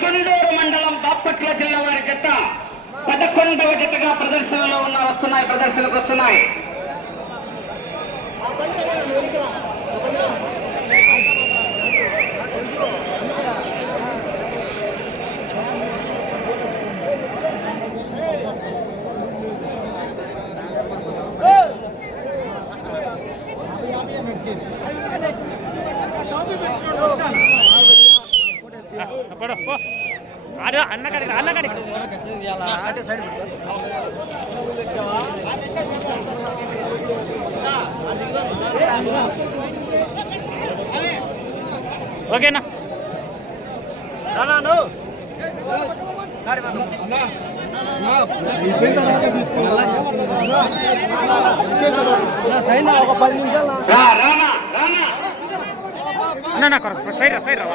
చుండూరు మండలం బాపట్ల జిల్లా వారి జత పదకొండవ జతగా ప్రదర్శనలో ఉన్న వస్తున్నాయి ప్రదర్శనకు వస్తున్నాయి. పడు. ఆడు అన్న కాడికి రా, అన్న కాడికి ఓకేనా? రా కొరకు. సైడ్ రా సైడ్ అటు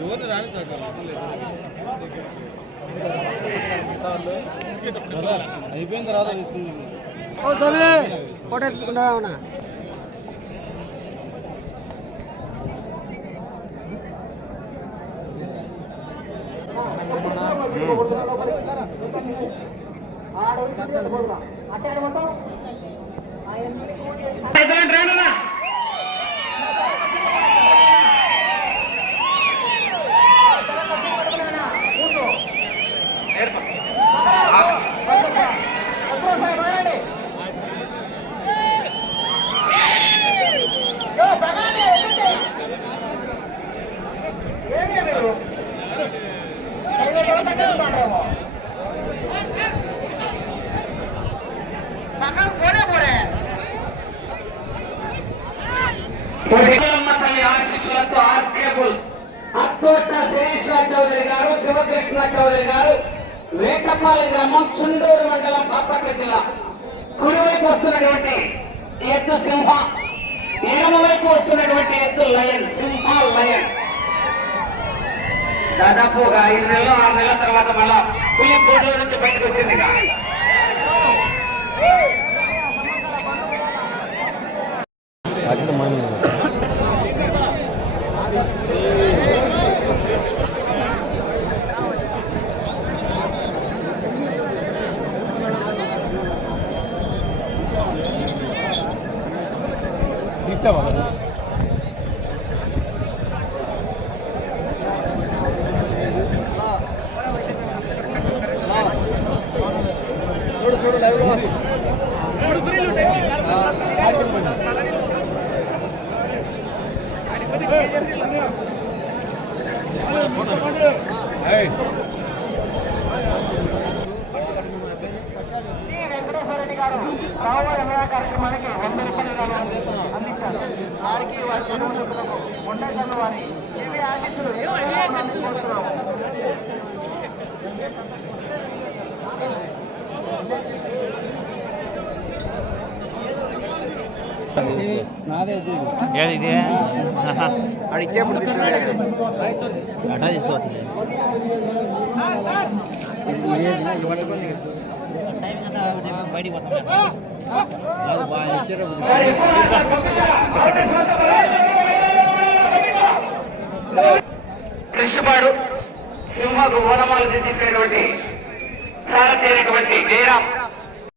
ఎవరిని రాని సార్ అయిపోయిన తర్వాత తీసుకుందాం. ఓ సమీ ఫోటో తీసుకుంటావునా ప్రెసిడెంట్ ఆర్కేబుల్స్ అత్తోట శిరీష చౌదరి గారు శివకృష్ణ చౌదరి గారు వేటపాలెం గ్రామం చుండూరు మండలం బాపట్ల జిల్లా. కుడివైపు వస్తున్నటువంటి ఎత్తు సింహ ఎడమ వైపు వస్తున్నటువంటి ఎత్తు లయన్ సింహ లయన్. దాదాపు ఒక ఐదు నెలలు ఆరు నెలల తర్వాత మళ్ళా పులి బోర్డులో నుంచి బయటకు వచ్చింది చూడు చూడు లైవ్లో గారు సాగు కార్యక్రమానికి వంద రూపాయలు అందించారు వారికి వారి కుటుంబ సభ్యులకు ఉండేసన్న వారి ఇవి ఆశీస్సులు కోరుతున్నాము. ఏది ఇది. అటా తీసుకోవచ్చు. బయటికి పోతాం. కాదు, కృష్ణపాడు సింహకు ఓనమాలు దిద్దించేటువంటి సారథి జయరాం